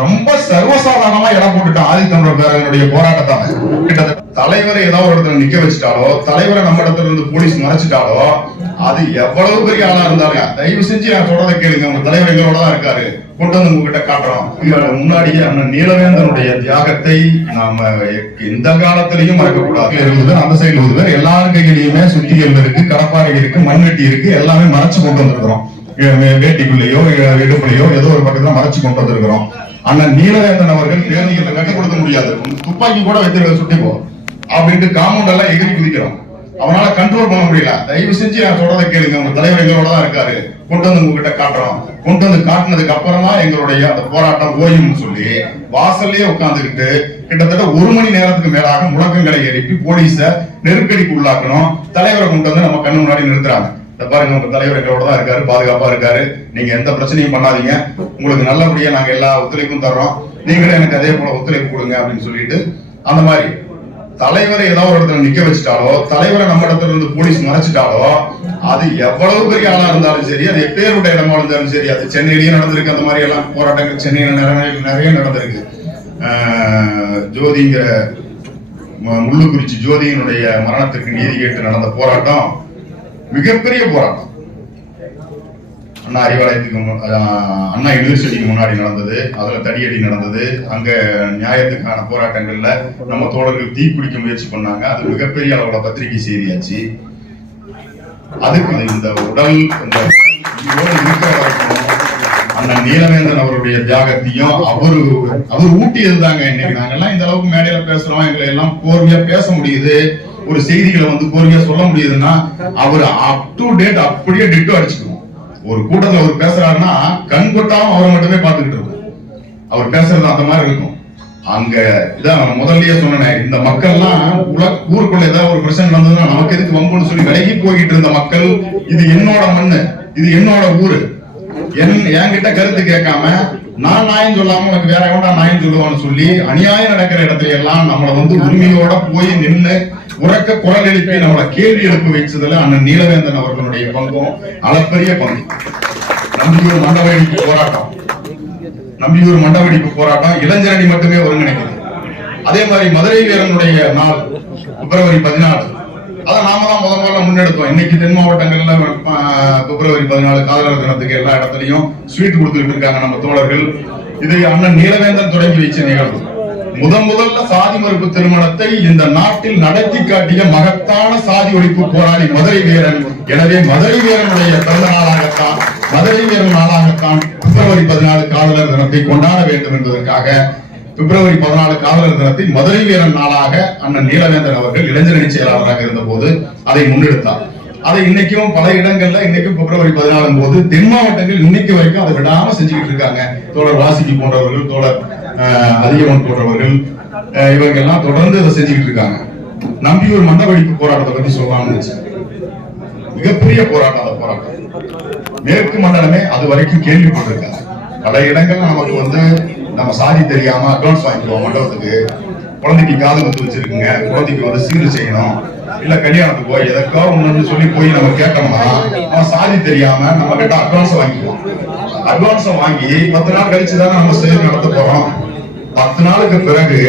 ரொம்ப சர்வசாதாரணமா இடம் போட்டுட்டான் ஆதித்தமிழர் பேரவையினுடைய போராட்டத்தான் கிட்டத்தட்ட தலைவரை ஏதோ ஒரு இடத்துல நிக்க வச்சுட்டாலோ தலைவரை நம்ம இடத்துல இருந்து போலீஸ் மறைச்சிட்டாலோ அது எவ்வளவு பெரிய ஆளா இருந்தாங்க தயவு செஞ்சு நான் சொல்றத கேளுங்க. உங்க தலைவர் எங்களோட தான் இருக்காரு. கொண்டு வந்து உங்ககிட்ட காட்டுறோம். முன்னாடியே அண்ணன் நீலவேந்தனுடைய தியாகத்தை நாம எந்த காலத்திலையும் மறக்கக்கூடாது. இருபது அந்த சைடுல இருபது பேர் எல்லார் கையிலயுமே சுத்திகள் இருக்கு கடப்பாறை இருக்கு மண்வெட்டி இருக்கு எல்லாமே மறைச்சு கொண்டு வந்திருக்கிறோம். வேட்டிக்குள்ளேயோ இடுப்புலையோ ஏதோ ஒரு பக்கத்துல மறைச்சு கொண்டு வந்திருக்கிறோம். ஆனா நீலவேந்தன் அவர்கள் பேருந்துகளை கட்டி கொடுக்க முடியாது. துப்பாக்கி கூட வச்சிருக்க சுட்டிப்போம் அப்படின்ட்டு காமௌண்ட் எல்லாம் எகிரி குதிக்கிறோம். அவனால கண்ட்ரோல் பண்ண முடியல. தயவு செஞ்சு நான் சொல்றதை கேளுங்க. உங்க தலைவர் எங்களோட தான் இருக்காரு. கொண்டு வந்து உங்ககிட்ட காட்டுறோம். கொண்டு வந்து காட்டினதுக்கு அப்புறமா எங்களுடைய அந்த போராட்டம் ஓயும்னு சொல்லி வாசல்லே உட்காந்துக்கிட்டு கிட்டத்தட்ட ஒரு மணி நேரத்துக்கு மேலாக முழக்கங்களை எழுப்பி போலீஸ நெருக்கடிக்கு உள்ளாக்கணும். தலைவரை கொண்டு வந்து நம்ம கண்ணு முன்னாடி நிறுத்துறாங்க. பாருங்க உங்க தலைவர் எங்களோட தான் இருக்காரு பாதுகாப்பா இருக்காரு. நீங்க எந்த பிரச்சனையும் பண்ணாதீங்க. உங்களுக்கு நல்லபடியா நாங்க எல்லா ஒத்துழைப்பும் தர்றோம். நீங்களும் எனக்கு அதே போல ஒத்துழைப்பு கொடுங்க அப்படின்னு சொல்லிட்டு அந்த மாதிரி தலைவரை ஏதோ ஒரு இடத்துல நிக்க வச்சுட்டாலோ தலைவரை நம்ம இடத்துல இருந்து போலீஸ் மறைச்சிட்டாலோ அது எவ்வளவு பெரிய ஆளா இருந்தாலும் சரி அது எப்பேருடைய இடமா இருந்தாலும் சரி அது சென்னையிலயும் நடந்திருக்கு அந்த மாதிரி எல்லாம் போராட்டங்கள் சென்னையில நிறைய நிறைய நடந்திருக்கு. ஜோதிங்கிற ம- முள்ளுக்குறிச்சி ஜோதியினுடைய மரணத்திற்கு நீதி கேட்டு நடந்த போராட்டம் மிகப்பெரிய போராட்டம். அண்ணா அறிவாலயத்துக்கு அண்ணா யூனிவர்சிட்டிக்கு முன்னாடி நடந்தது அதுல தடியடி நடந்தது. அங்க நியாயத்துக்கான போராட்டங்கள்ல நம்ம தோழர்கள் தீ குடிக்க முயற்சி பண்ணாங்க. அது மிகப்பெரிய அளவுல பத்திரிகை செய்தியாச்சு. அதுக்கு இந்த உடல் இந்த அண்ணன் நீலவேந்தன் அவருடைய தியாகத்தையும் அவரு அவர் ஊட்டியதுதாங்க இன்னைக்கு. நாங்கெல்லாம் இந்த அளவுக்கு மேடையில பேசுறோம். எங்களை எல்லாம் கோர்வையா பேச முடியுது. ஒரு செய்திகளை வந்து கோரிக்கையா சொல்ல முடியுதுன்னா அவர் அப் டு டேட் அப்படியே டிட்டோ அடிச்சுக்குவோம் ஒரு கூட்டத்துல அவர் பேசுறாருன்னா கண் கொட்டாம அவரை மட்டுமே பார்த்துக்கிட்டு இருக்கும் அவர் பேசுறது அந்த மாதிரி இருக்கும். அங்க இதான் முதல்லயே சொன்னேன் இந்த மக்கள்லாம் உல ஊருக்குள்ள ஏதாவது ஒரு பிரச்சனை நடந்ததுன்னா நமக்கு எதுக்கு வம்புன்னு சொல்லி விலகி போய்கிட்டு இருந்த மக்கள் இது என்னோட மண்ணு இது என்னோட ஊரு. என் என்கிட்ட கருத்து கேட்காம நான் நாயம் சொல்லாம உனக்கு வேற எவனா நாயம் சொல்லுவான்னு சொல்லி அநியாயம் நடக்கிற இடத்துல எல்லாம் நம்மளை வந்து உரிமையோட போய் நின்று உறக்க குரல் எழுப்பி நம்மளை கேள்வி எழுப்பி வச்சதுல அண்ணன் நீலவேந்தன் அவர்களுடைய பங்கும் அளப்பரிய பங்கு. நம்பியூர் மண்டவெடிப்பு போராட்டம். நம்பியூர் மண்டவெடிப்பு போராட்டம் இளைஞரணி மட்டுமே ஒருங்கிணைக்குது. அதே மாதிரி மதுரை வீரனுடைய நாள் பிப்ரவரி பதினாலு. அதை நாம தான் முத முதல்ல முன்னெடுத்தோம். இன்னைக்கு தென் மாவட்டங்கள்ல பிப்ரவரி பதினாலு காதலர் தினத்துக்கு எல்லா இடத்துலயும் ஸ்வீட் கொடுத்துட்டு இருக்காங்க நம்ம தோழர்கள். இது அண்ணன் நீலவேந்தன் தொடங்கி வச்ச நிகழ்வு. முதன் முதல்ல சாதி மறுப்பு திருமணத்தை இந்த நாட்டில் நடத்தி காட்டிய மகத்தான சாதி ஒழிப்பு போராளி மதுரை வீரன். எனவே மதுரை வீரனுடைய பிறந்த நாளாகத்தான் மதுரை வீரன் நாளாகத்தான் பிப்ரவரி பதினாலு காதலர் தினத்தை கொண்டாட வேண்டும் என்பதற்காக பிப்ரவரி பதினாலு காவலர் தினத்தை மதுரை வீரன் நாளாக அண்ணன் நீலவேந்தன் அவர்கள் இளைஞரணி செயலாளராக இருந்தபோது அதை முன்னெடுத்தார். அதை இன்னைக்கும் பல இடங்கள்ல இன்னைக்கும் பிப்ரவரி பதினாலும் போது தென் மாவட்டங்கள் இன்னைக்கு வரைக்கும் அதை விடாம செஞ்சுக்கிட்டு இருக்காங்க. தோழர் வாசிக்கு போன்றவர்கள் தோழர் அதிகமன் போன்றவர்கள் அஹ், இவங்க எல்லாம் தொடர்ந்து இதை செஞ்சுக்கிட்டு இருக்காங்க. நம்பியூர் மண்டவெடிப்பு போராட்டத்தை பத்தி சொல்லலாம்னு நினைச்சேன். மிகப்பெரிய போராட்டம் அந்த போராட்டம். மேற்கு மண்டலமே அது வரைக்கும் கேள்விப்பட்டிருக்காங்க பல இடங்கள்ல நமக்கு வந்து நம்ம சாதி தெரியாம அட்வான்ஸ் வாங்கிக்குவோம் மண்டபத்துக்கு. குழந்தைக்கு காது குத்து வச்சிருக்குங்க. குழந்தைக்கு வந்து சீர் செய்யணும். இல்ல கல்யாணத்துக்கு போய் எதற்கோ ஒண்ணு சொல்லி போய் நம்ம கேட்டோம்னா அவன் சாதி தெரியாம நம்ம கிட்ட அட்வான்ஸ் வாங்கிக்குவோம். அட்வான்ஸ் வாங்கி பத்து நாள் கழிச்சு தானே நம்ம செயல் நடத்த போறோம். பத்து நாளுக்கு பிறகு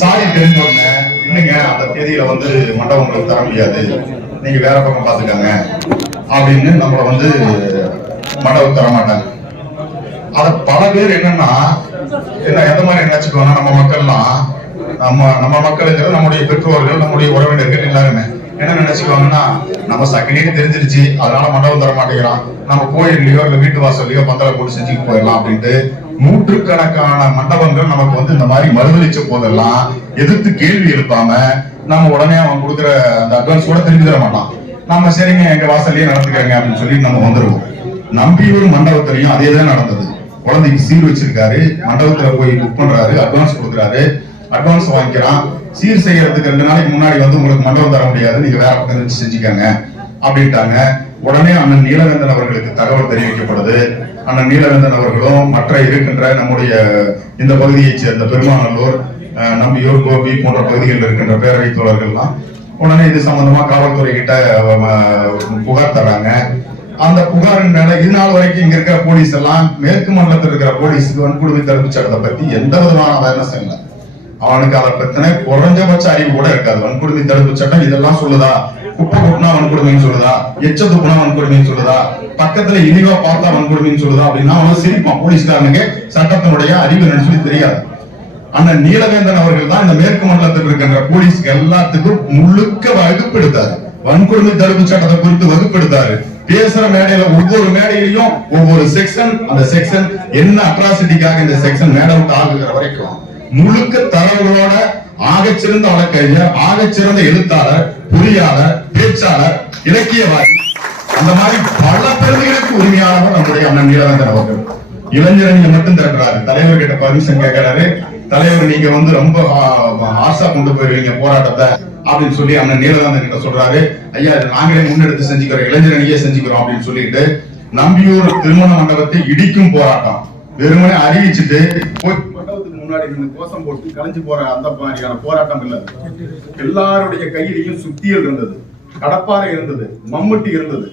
சாதி தெரிஞ்ச உடனே இல்லைங்க அந்த தேதியில வந்து மண்டபம் உங்களுக்கு தர முடியாது. நீங்க வேற பக்கம் பாத்துக்காங்க அப்படின்னு நம்மளை வந்து மண்டபம் தர மாட்டாங்க. அத பல பேர் என்னன்னா என்ன எந்த மாதிரி நினைச்சுக்கோன்னா நம்ம மக்கள்லாம் நம்ம நம்ம மக்களுங்கிறது நம்முடைய பெற்றோர்கள் நம்முடைய உறவினர்கள் எல்லாருமே என்ன நினைச்சுக்குவாங்கன்னா நம்ம சக்கிலின்னு தெரிஞ்சிருச்சு அதனால மண்டபம் தர மாட்டேங்கிறான். நம்ம கோயில்லையோ இல்ல வீட்டு வாசல்லையோ பந்தல போட்டு செஞ்சுட்டு போயிடலாம் அப்படின்ட்டு நூற்றுக்கணக்கான மண்டபங்கள் நமக்கு வந்து இந்த மாதிரி மறுதளிச்ச போதெல்லாம் எதிர்த்து கேள்வி எழுப்பாம நம்ம உடனே அவன் கொடுக்குற அந்த அட்வான்ஸ் கூட திரும்பி தர மாட்டான். நம்ம சரிங்க எங்க வாசல்லையே நடந்துக்கங்க அப்படின்னு சொல்லி நம்ம வந்துருவோம். நம்பியூர் மண்டபத்திலையும் அதே தான் நடந்தது. குழந்தைக்கு சீர் வச்சிருக்காரு. மண்டபத்துல போய் புக் பண்றாரு. அட்வான்ஸ் கொடுக்குறாரு. அட்வான்ஸ் வாங்கிக்கிறான். சீர் செய்யறதுக்கு ரெண்டு நாளைக்கு முன்னாடி வந்து உங்களுக்கு மண்டபம் தர முடியாது. நீங்க வேற பக்கம் வச்சு செஞ்சுக்கோங்க. அப்படின்ட்டாங்க. உடனே அண்ணன் நீலவேந்தன் அவர்களுக்கு தகவல் தெரிவிக்கப்படுது. அண்ணன் நீலவேந்தன் அவர்களும் மற்ற இருக்கின்ற நம்முடைய இந்த பகுதியைச் சேர்ந்த பெருமாநல்லூர் நம்பியூர் கோபி போன்ற பகுதிகளில் இருக்கின்ற பேரவை தோழர்கள்லாம் உடனே இது சம்பந்தமா காவல்துறை கிட்ட புகார் தர்றாங்க. அந்த புகாரின் மேல நாள் வரைக்கும் இங்க இருக்கிற போலீஸ் எல்லாம் மேற்கு மண்டலத்தில் இருக்கிற போலீஸுக்கு வன்கொடுமை தடுப்பு சட்டத்தை பத்தி எந்த விதமான அவேர்னஸ் இல்லை. அவனுக்கு அதை பத்தின குறைஞ்சபட்ச அறிவு கூட இருக்காது. வன்கொடுமை தடுப்பு சட்டம் இதெல்லாம் சொல்லுதா? குப்பை கொட்டினா வன்கொடுமைன்னு சொல்லுதா? எச்ச துப்புனா வன்கொடுமைன்னு சொல்லுதா? பக்கத்துல இழிவா பார்த்தா வன்கொடுமைன்னு சொல்லுதா? அப்படின்னா அவன் சிரிப்பான். போலீஸ்காரனுக்கு சட்டத்தினுடைய அறிவு என்னன்னு சொல்லி தெரியாது. அண்ணன் நீலவேந்தன் அவர்கள் தான் இந்த மேற்கு மண்டலத்தில் இருக்கின்ற போலீஸ்க்கு எல்லாத்துக்கும் முழுக்க வகுப்பு எடுத்தாரு வன்கொடுமை தடுப்பு சட்டத்தை குறித்து வகுப்பு எடுத்தாரு பேசுற மேடையில ஒவ்வொரு மேடையிலையும் ஒவ்வொரு செக்ஷன் அந்த செக்ஷன் என்ன அட்ராசிட்டிக்காக இந்த செக்ஷன் மேடை விட்டு ஆகுகிற வரைக்கும் முழுக்க தரவுகளோட ஆகச்சிறந்த வழக்கறிஞர் ஆகச்சிறந்த எழுத்தாளர் பொறியாளர் பேச்சாளர் இலக்கியவாதி. அந்த மாதிரி பல பெருமைகளுக்கு உரிமையாளர் நம்முடைய அண்ணன் நீலகண்டன் அவர்கள். இளைஞரணியை மட்டும் திரட்டுறாரு தலைவர் கிட்ட பர்மிஷன் கேட்கிறாரு. தலைவர் நீங்க வந்து ரொம்ப ஆசா கொண்டு போயிருவீங்க போராட்டத்தை. அப்படின்னு சொல்லி அண்ணன் நீலகாந்தன் கிட்ட சொல்றாரு. ஐயா நாங்களே முன்னெடுத்து செஞ்சுக்கிறோம். இளைஞரணியே செஞ்சுக்கிறோம். அப்படின்னு சொல்லிட்டு நம்பியூர் திருமண மண்டபத்தை இடிக்கும் போராட்டம். வெறுமனே அறிவிச்சுட்டு போய் மண்டபத்துக்கு முன்னாடி கோஷம் போட்டு கலைஞ்சு போற அந்த மாதிரியான போராட்டம் இல்ல. எல்லாருடைய கையிலையும் சுத்தியல் இருந்தது. கடப்பாறை இருந்தது. மம்முட்டி இருந்தது.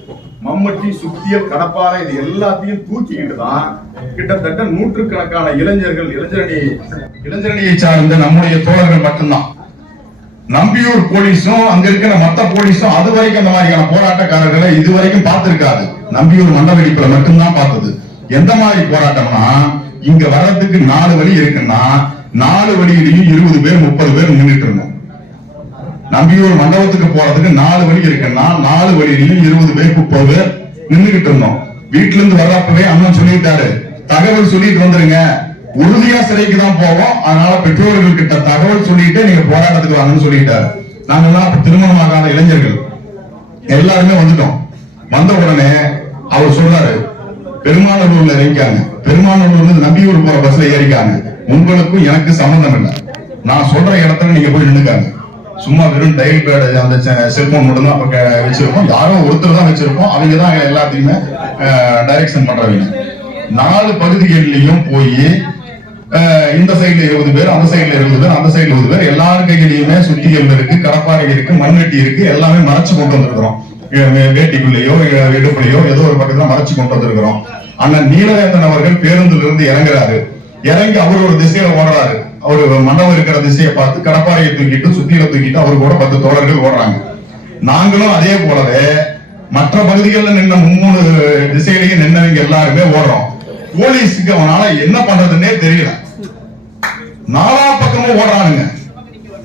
மம்முட்டி சுத்தியல் கடப்பாறை இது எல்லாத்தையும் தூக்கிக்கிட்டு தான் கிட்டத்தட்ட நூற்றுக்கணக்கான இளைஞர்கள் இளைஞரணி இளைஞரணியை சார்ந்த நம்முடைய தோழர்கள் மட்டும்தான். நம்பியூர் போலீஸும் அங்க இருக்கிற மத்த போலீஸும் அது வரைக்கும் அந்த மாதிரியான போராட்டக்காரர்களை இது வரைக்கும் பார்த்திருக்காது. நம்பியூர் மண்ட வெடிப்புல மட்டும்தான் பார்த்தது. எந்த மாதிரி போராட்டம்னா இங்க வர்றதுக்கு நாலு வழி இருக்குன்னா நாலு வழியிலையும் இருபது பேர் முப்பது பேர் நின்றுட்டு இருந்தோம். நம்பியூர் மண்டபத்துக்கு போறதுக்கு நாலு வழி இருக்குன்னா நாலு வழியிலையும் இருபது பேர் முப்பது பேர் நின்றுகிட்டு இருந்தோம். வீட்டுல இருந்து வர்றப்பவே அண்ணன் சொல்லிட்டாரு தகவல் சொல்லிட்டு வந்துருங்க. உறுதியா சிறைக்கு தான் போவோம். அதனால பெற்றோர்கள் கிட்ட தகவல் சொல்லிட்டு நீங்க போராட்டத்துக்கு வாங்கன்னு சொல்லிட்டாரு. நாங்கெல்லாம் அப்ப திருமணமாகாத இளைஞர்கள். எல்லாருமே வந்துட்டோம். வந்த உடனே அவர் சொல்றாரு பெருமாநல்லூர்ல இறங்கிக்காங்க. பெருமாநல்லூர்ல இருந்து நம்பியூர் போற பஸ்ல ஏறிக்காங்க. உங்களுக்கும் எனக்கு சம்பந்தம் இல்லை. நான் சொல்ற இடத்துல நீங்க போய் நின்னுக்காங்க. சும்மா வெறும் டயல் பேட் அந்த செல்போன் மட்டும் தான் அப்ப வச்சிருக்கோம் யாரோ ஒருத்தர் தான் வச்சிருக்கோம் அவங்க தான் எல்லாத்தையுமே டைரக்ஷன் பண்றவங்க. நாலு பகுதிகளிலையும் போய் இந்த சைடுல இருபது பேர் அந்த சைடுல இருபது பேர் அந்த சைடுல இருபது பேர். எல்லார் கையிலையுமே சுத்திகள் இருக்கு கடப்பாறை இருக்கு மண்வெட்டி இருக்கு எல்லாமே மறைச்சு கொண்டு வந்திருக்கிறோம். வே- வேட்டிக்குள்ளேயோ இடுப்புலையோ ஏதோ ஒரு பக்கத்துல மறைச்சு கொண்டு வந்திருக்கிறோம். அண்ணன் நீலவேந்தன் அவர்கள் பேருந்துல இருந்து இறங்குறாரு. இறங்கி அவர் ஒரு திசையில ஓடுறாரு. அவரு மண்டபம் இருக்கிற திசையை பார்த்து கடப்பாறையை தூக்கிட்டு சுத்தியில தூக்கிட்டு அவர் கூட பத்து தோழர்கள் ஓடுறாங்க. நாங்களும் அதே போலவே மற்ற பகுதிகளில் நின்ன மும்மூணு திசையிலையும் நின்னவங்க எல்லாருமே ஓடுறோம். போலீஸுக்கு அவனால என்ன பண்றதுன்னே தெரியல. நாலா பக்கமும் ஓடுறானுங்க.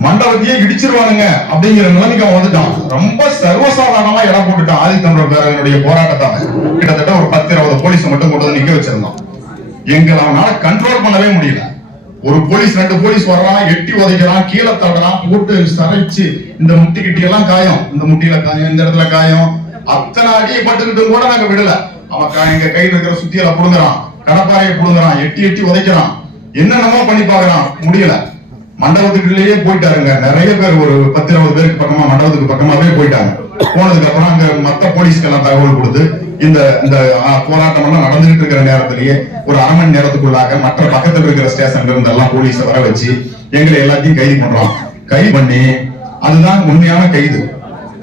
மண்டபத்தையே இடிச்சிருவானுங்க அப்படிங்கிற நிலைமைக்கு அவன் வந்துட்டான். ரொம்ப சர்வசாதாரணமா இடம் போட்டுட்டான் ஆதித்தமிழர் பேரவையினுடைய போராட்டத்தால. கிட்டத்தட்ட ஒரு பத்து இருபது போலீஸ் மட்டும் கொண்டு வந்து நிக்க வச்சிருந்தோம் எங்களை அவனால கண்ட்ரோல் பண்ணவே முடியல. ஒரு போலீஸ் ரெண்டு போலீஸ் வர்றான் எட்டி உதைக்கிறான் கீழே தடுறான் போட்டு சரைச்சு இந்த முட்டி கிட்டி எல்லாம் காயம். இந்த முட்டியில காயம் இந்த இடத்துல காயம். அத்தனை அடியை பட்டுக்கிட்டும் கூட நாங்க விடல. அவன் எங்க கையில இருக்கிற சுத்தியில புடுங்குறான். கடப்பாறையை புடுங்குறான் எட்டி எட்டி உதைக்கிறான். என்னென்னமோ பண்ணி பாக்குறான் முடியல. மண்டபத்துக்குள்ளேயே போயிட்டாருங்க. நிறைய பேர் ஒரு பத்து இருபது பேருக்கு பக்கமா மண்டபத்துக்கு பக்கமாவே போயிட்டாங்க. போனதுக்கு அப்புறம் அங்க மத்த போலீஸ்கெல்லாம் தகவல் கொடுத்து இந்த இந்த போராட்டம் எல்லாம் நடந்துகிட்டு இருக்கிற நேரத்திலேயே ஒரு அரை மணி நேரத்துக்குள்ளாக மற்ற பக்கத்துல இருக்கிற ஸ்டேஷன்ல இருந்து எல்லாம் போலீஸ வர வச்சு எங்களை எல்லாத்தையும் கைது பண்றோம் கைது பண்ணி அதுதான் உண்மையான கைது.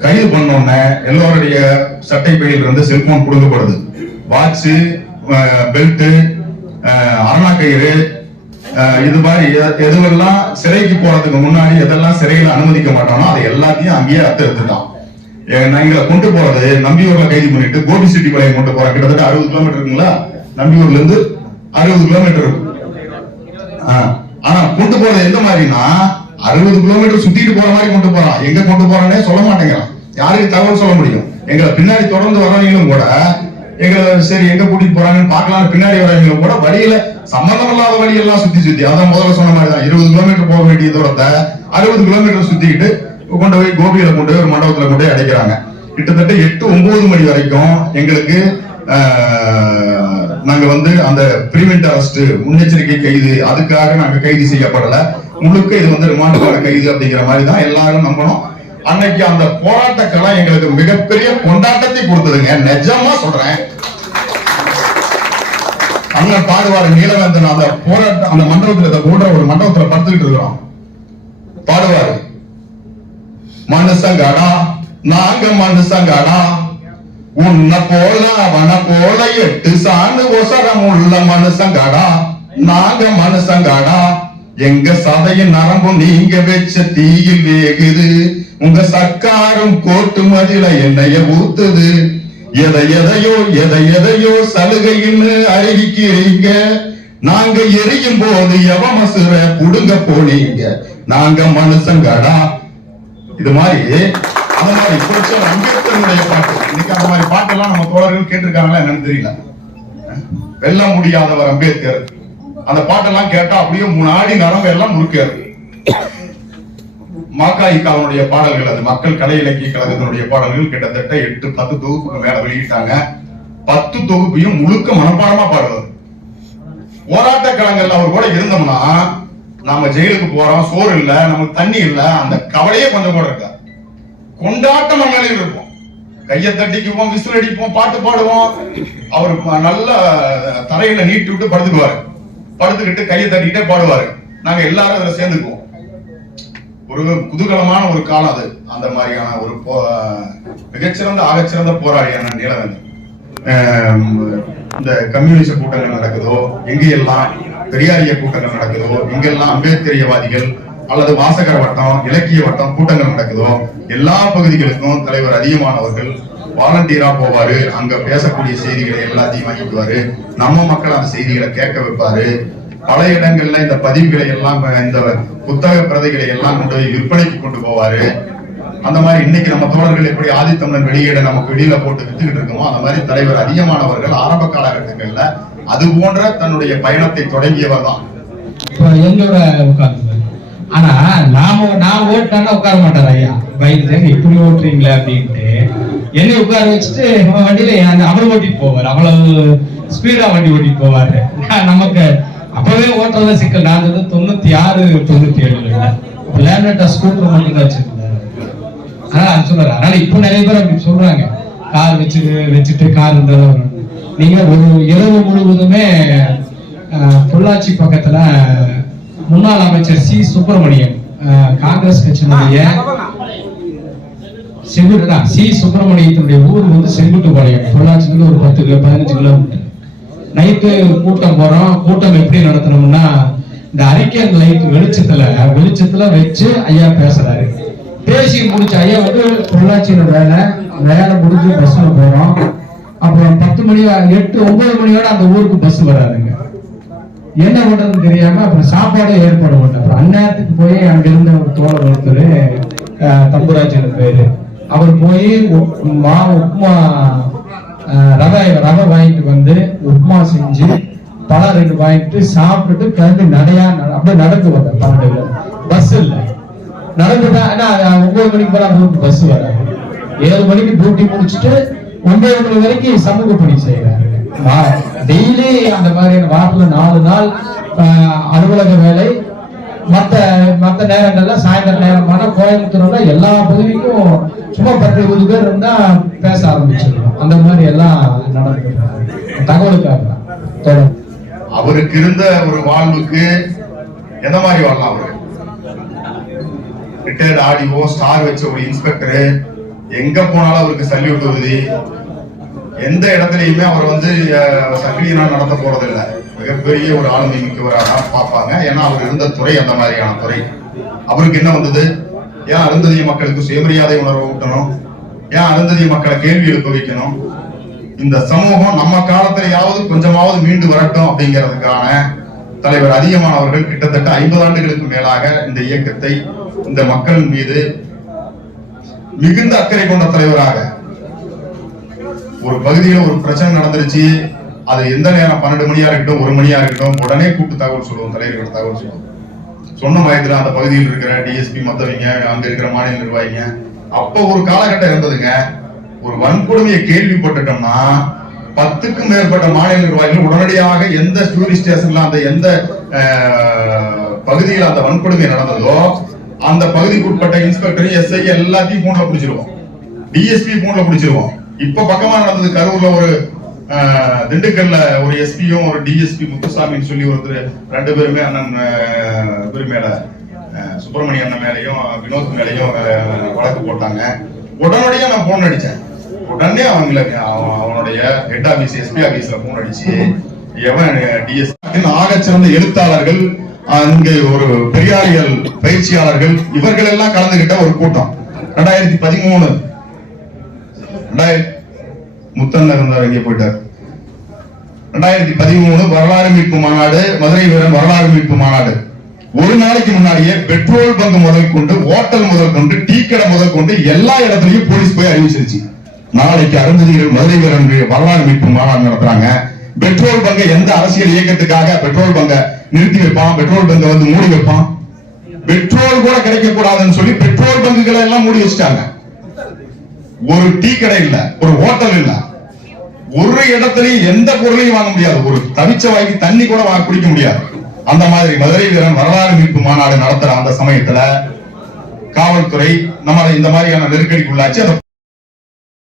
கைது பண்ண உடனே எல்லோருடைய சட்டை பையில இருந்து செல்போன் கொடுக்கப்படுது வாட்ச் பெல்ட்டு அரணா கயிறு இது மாதிரி எ- எதுவெல்லாம் சிறைக்கு போறதுக்கு முன்னாடி எதெல்லாம் சிறையில் அனுமதிக்க மாட்டானோ அதை எல்லாத்தையும் அங்கேயே அத்து எடுத்துட்டான். நான் எங்களை கொண்டு போறது நம்பியூர்ல கைது பண்ணிட்டு கோபி சிட்டி பாளையம் கொண்டு போறேன். கிட்டத்தட்ட அறுபது கிலோமீட்டர் இருக்குங்களா? நம்பியூர்ல இருந்து அறுபது கிலோமீட்டர் இருக்கும். ஆ. ஆனா கொண்டு போறது எந்த மாதிரினா அறுபது கிலோமீட்டர் சுத்திட்டு போற மாதிரி கொண்டு போறான். எங்க கொண்டு போறானே சொல்ல மாட்டேங்கிறான். யாருக்கு தகவல் சொல்ல முடியும். எங்களை பின்னாடி தொடர்ந்து வரவங்களும் கூட எங்களை சரி எங்க கூட்டிட்டு போறாங்கன்னு பாக்கலாம்னு பின்னாடி வராங்க கூட வழியில சம்பந்தம் இல்லாத வழியெல்லாம் சுத்தி சுத்தி அதான் முதல்ல சொன்ன மாதிரி தான் இருபது கிலோமீட்டர் போக வேண்டிய தூரத்தை அறுபது கிலோமீட்டர் சுத்திக்கிட்டு கொண்டு போய் கோபியில கொண்டு போய் ஒரு மண்டபத்துல கொண்டு போய் அடைக்கிறாங்க. கிட்டத்தட்ட எட்டு ஒன்பது மணி வரைக்கும் எங்களுக்கு நாங்க வந்து அந்த பிரிவென்ட் அரெஸ்ட் முன்னெச்சரிக்கை கைது அதுக்காக நாங்க கைது செய்யப்படல. முழுக்க இது வந்து ரிமாண்டுக்கான கைது அப்படிங்கிற மாதிரி தான் எல்லாரும் நம்பணும். அன்னைக்கு அந்த போராட்ட களம் எங்களுக்கு மிகப்பெரிய கொண்டாட்டத்தை கொடுத்ததுங்க. நிஜமா சொல்றேன். அண்ணன் பாடுவாரு நீலவேந்தன் அந்த போராட்ட அந்த மண்டபத்துல போன்ற ஒரு மண்டபத்துல படுத்துக்கிட்டு இருக்கிறோம் பாடுவாரு மனுஷங்கடா நாங்க மனுஷங்கடா. உன்னை போல அவன போல எட்டு சாண்டு ஒசரம் உள்ள மனுஷங்கடா. நாங்க மனுஷங்கடா. எங்க சதையின் நரம்பும் நீங்க வச்ச தீயில் வேகுது. உங்க சர்க்காரும் கோட்டு மதில என்னைய ஊத்துது. எதை எதையோ எதை எதையோ சலுகைன்னு அறிவிக்கிறீங்க. நாங்க எரியும் போது எவமசுர புடுங்க போனீங்க. நாங்க மனுஷங்கடா. இது மாதிரி அந்த மாதிரி புரட்சியாளர் அம்பேத்கருடைய பாட்டு. இன்னைக்கு அந்த மாதிரி பாட்டெல்லாம் நம்ம தோழர்கள் கேட்டிருக்காங்களா என்னன்னு தெரியல. வெல்ல முடியாதவர் அம்பேத்கர். அந்த பாட்டெல்லாம் கேட்டா அப்படியே முன்னாடி நரம்பு எல்லாம் முழுக்காரு மாக்காய்க்காவுடைய பாடல்கள் அது மக்கள் கலை இலக்கிய கழகத்தினுடைய பாடல்கள் கிட்டத்தட்ட எட்டு பத்து தொகுப்புக்கு மேல வெளியிட்டாங்க. பத்து தொகுப்பையும் முழுக்க மனப்பாடமா பாடுவார் போராட்ட களங்கள்ல அவர் கூட இருந்தோம்னா நம்ம ஜெயிலுக்கு போறோம் சோறு இல்ல நமக்கு தண்ணி இல்ல அந்த கவலையே கொஞ்சம் கூட இருக்காது. கொண்டாட்ட மண்ணிலையும் இருப்போம் கையை தட்டிக்குவோம் விசில் அடிப்போம் பாட்டு பாடுவோம். அவர் நல்ல தரையில நீட்டி விட்டு படுத்துக்குவாரு. படுத்துக்கிட்டு கையை தட்டிக்கிட்டே பாடுவாரு. நாங்க எல்லாரும் அதுல சேர்ந்துக்குவோம். ஒரு குதூகலமான ஒரு காலம் அது. அந்த மாதிரியான ஒரு போ- மிகச்சிறந்த ஆகச்சிறந்த போராளியான நீலவேந்தன் இந்த கம்யூனிஸ்ட் கூட்டங்கள் நடக்குதோ எங்கெல்லாம் பெரியாரிய கூட்டங்கள் நடக்குதோ எங்கெல்லாம் அம்பேத்கரியவாதிகள் அல்லது வாசகர் வட்டம் இலக்கிய வட்டம் கூட்டங்கள் நடக்குதோ எல்லா பகுதிகளுக்கும் தலைவர் அதிகமானவர்கள் வாலண்டியரா போவாரு. அங்க பேசக்கூடிய செய்திகளை எல்லாத்தையும் வாங்கிக்குவாரு. நம்ம மக்கள் அந்த செய்திகளை கேட்க வைப்பாரு. பல இடங்கள்ல இந்த பதிவுகளை எல்லாம் இந்த புத்தக பிரதிகளை எல்லாம் கொண்டு போய் விற்பனைக்கு கொண்டு போவாரு. அந்த மாதிரி இன்னைக்கு நம்ம தோழர்கள் எப்படி ஆதித்தமிழன் வெளியீட நமக்கு வெளியில போட்டு வித்துக்கிட்டு இருக்கோமோ அந்த மாதிரி தலைவர் அதிகமானவர்கள் ஆரம்ப காலகட்டங்கள்ல அது போன்ற தன்னுடைய பயணத்தை தொடங்கியவர் தான். எங்களோட உட்கார்ந்து. ஆனா நாம நான் ஓட்டுனா உட்கார மாட்டார் ஐயா. பயந்துங்க இப்படி ஓட்டுறீங்களே அப்படின்ட்டு என்னை உட்கார வச்சுட்டு வண்டியில அந்த அவர் ஓட்டிட்டு போவார். அவ்வளவு ஸ்பீடா வண்டி ஓட்டிட்டு போவாரு. நமக்கு அப்பவே ஓட்டுறத சிக்கல். நான் வந்து தொண்ணூத்தி ஆறு தொண்ணூத்தி ஏழுல லேண்டா ஸ்கூட்டர் மட்டும் தான் வச்சிருந்தாரு. அதனால அது சொல்றாரு அதனால இப்போ நிறைய பேர் அப்படி சொல்றாங்க. கார் வச்சு வச்சுட்டு கார் இருந்ததை நீங்க ஒரு இரவு முழுவதுமே பொள்ளாச்சி பக்கத்துல முன்னாள் அமைச்சர் சி. சுப்பிரமணியம் காங்கிரஸ் கட்சியினுடைய செங்குட்டு சி. சுப்பிரமணியத்தினுடைய ஊர் வந்து செங்குட்டுப்பாளையம். பொள்ளாச்சிக்கு ஒரு பத்து கிலோ பதினஞ்சு கிலோமீட்டர். நைட்டு கூட்டம் போறோம். கூட்டம் எப்படி நடத்தணும்னா இந்த அரிக்கன் லைட் வெளிச்சத்துல வெளிச்சத்துல வச்சு ஐயா பேசுறாரு. பேசி முடிச்ச ஐயா வந்து பொள்ளாச்சியில வேலை வேலை முடிஞ்சு பஸ்ல போறோம். அப்புறம் பத்து மணி எட்டு ஒன்பது மணியோட அந்த ஊருக்கு பஸ் வராதுங்க. என்ன பண்றதுன்னு தெரியாம அப்புறம் சாப்பாடு ஏற்பாடு பண்ண அப்புறம் அந்நேரத்துக்கு போய் அங்க இருந்த ஒரு தோழர் ஒருத்தர் தம்புராஜன் பேரு. அவர் போய் மா உப்புமா ரவை வாங்கிட்டு வந்து உப்புமா செஞ்சு பழம் ரெண்டு வாங்கிட்டு சாப்பிட்டுட்டு கிளம்பி நடையா அப்படியே நடந்து வந்தேன் பன்னெண்டு பஸ் இல்லை. நடந்துதான் ஏன்னா ஒன்பது மணிக்கு போல அவங்களுக்கு பஸ் வராது. ஏழு மணிக்கு டியூட்டி முடிச்சுட்டு ஒன்பது மணி வரைக்கும் சமூக பணி செய்யறாரு டெய்லி அந்த மாதிரியான வாரத்துல நாலு நாள் அலுவலக வேலை மற்ற மற்ற நேரங்கள்ல சாயந்தர நேரமான கோயம்புத்தூர்ல எல்லா பகுதிக்கும் சும்மா பத்து இருபது பேர் இருந்தா பேச ஆரம்பிச்சிருக்கோம். அந்த மாதிரி எல்லாம் நடந்து தகவலுக்காக தான். அவருக்கு இருந்த ஒரு வாழ்வுக்கு எந்த மாதிரி வாழலாம் அவரு? ரிட்டையர்ட் ஆடியோ ஸ்டார் வச்ச ஒரு இன்ஸ்பெக்டர் எங்க போனாலும் அவருக்கு சல்யூட் வருது எந்த இடத்துலயுமே அவர் வந்து சக்ரியனா நடத்த போறது மிகப்பெரிய ஒரு ஆளுமை மிக்கவராக பார்ப்பாங்க. ஏன்னா அவர் இருந்த துறை அந்த மாதிரியான துறை. அவருக்கு என்ன வந்தது? ஏன் அருந்ததிய மக்களுக்கு சுயமரியாதை உணர்வு ஊட்டணும்? ஏன் அருந்ததிய மக்களை கேள்வி எழுப்ப வைக்கணும்? இந்த சமூகம் நம்ம காலத்திலேயாவது கொஞ்சமாவது மீண்டு வரட்டும் அப்படிங்கிறதுக்கான தலைவர் அதிகமானவர்கள் கிட்டத்தட்ட ஐம்பது ஆண்டுகளுக்கு மேலாக இந்த இயக்கத்தை இந்த மக்கள் மீது மிகுந்த அக்கறை கொண்ட தலைவராக ஒரு பகுதியில் ஒரு பிரச்சனை நடந்துருச்சு. அது எந்த நேரம் பன்னெண்டு மணியா இருக்கட்டும் ஒரு மணியா இருக்கட்டும் உடனே கூப்பிட்டு தகவல் சொல்லுவோம் தலைவர்கள் தகவல் சொல்லுவோம். சொன்ன பயத்துல அந்த பகுதியில் இருக்கிற டிஎஸ்பி மத்தவங்க அங்க இருக்கிற மாநில நிர்வாகிங்க அப்ப ஒரு காலகட்டம் இருந்ததுங்க. ஒரு வன்கொடுமையை கேள்விப்பட்டுட்டோம்னா பத்துக்கும் மேற்பட்ட மாநில நிர்வாகிகள் உடனடியாக எந்த டூரிஸ்ட் ஸ்டேஷன்ல அந்த எந்த பகுதியில் அந்த வன்கொடுமை நடந்ததோ அந்த பகுதிக்கு உட்பட்ட இன்ஸ்பெக்டர் எஸ்ஐ எல்லாத்தையும் போன்ல பிடிச்சிருவோம். டிஎஸ்பி போன்ல பிடிச்சிருவோம். இப்ப பக்கமா நடந்தது கரூர்ல ஒரு திண்டுக்கல்ல ஒரு எஸ்பியும் ஒரு டிஎஸ்பி முத்துசாமின்னு சொல்லி ஒருத்தர் ரெண்டு பேருமே அண்ணன் அஹ், இவர் மேல சுப்பிரமணிய அண்ணன் மேலையும் வினோத் மேலையும் வழக்கு போட்டாங்க. உடனடியா நான் போன் அடிச்சேன். உடனே அவங்களுக்கு அவனுடைய ஹெட் ஆபீஸ் எஸ்பி ஆபீஸ்ல போன் அடிச்சு எவன் டிஎஸ்பி ஆகச் சிறந்த எழுத்தாளர்கள் அங்கே ஒரு பெரியாரியல் பயிற்சியாளர்கள் இவர்கள் எல்லாம் கலந்துகிட்ட ஒரு கூட்டம். ரெண்டாயிரத்தி பதிமூணு. ரெண்டாயிரத்தி முத்தன் இருந்தார் எங்கே போயிட்டார். ரெண்டாயிரத்தி பதிமூணு வரலாறு மீட்பு மாநாடு மதுரை வீரன் வரலாறு மீட்பு மாநாடு. ஒரு நாளைக்கு முன்னாடியே பெட்ரோல் பங்க் முதல் கொண்டு ஹோட்டல் முதல் கொண்டு டீ கடை முதல் கொண்டு எல்லா இடத்துலயும் போலீஸ் போய் அறிவிச்சிருச்சு. நாளைக்கு அருந்ததிகள் மதுரை வீரன் வரலாறு மீட்பு மாநாடு நடத்துறாங்க. பெட்ரோல் பங்கை எந்த அரசியல் இயக்கத்துக்காக பெட்ரோல் பங்கை நிறுத்தி வைப்பான்? பெட்ரோல் பங்கை வந்து மூடி வைப்பான்? பெட்ரோல் கூட கிடைக்க கூடாதுன்னு சொல்லி பெட்ரோல் பங்குகளை எல்லாம் மூடி வச்சுட்டாங்க. ஒரு டீ கடை இல்ல ஒரு ஹோட்டல் இல்ல. ஒரு இடத்துலயும் எந்த பொருளையும் வாங்க முடியாது. ஒரு தவிச்ச வாங்கி தண்ணி கூட வாங்க குடிக்க முடியாது. அந்த மாதிரி மதுரை வீரன் வரலாறு மீட்பு மாநாடு நடத்துற அந்த சமயத்துல காவல்துறை நம்ம இந்த மாதிரியான நெருக்கடிக்குள்ளாச்சு அதை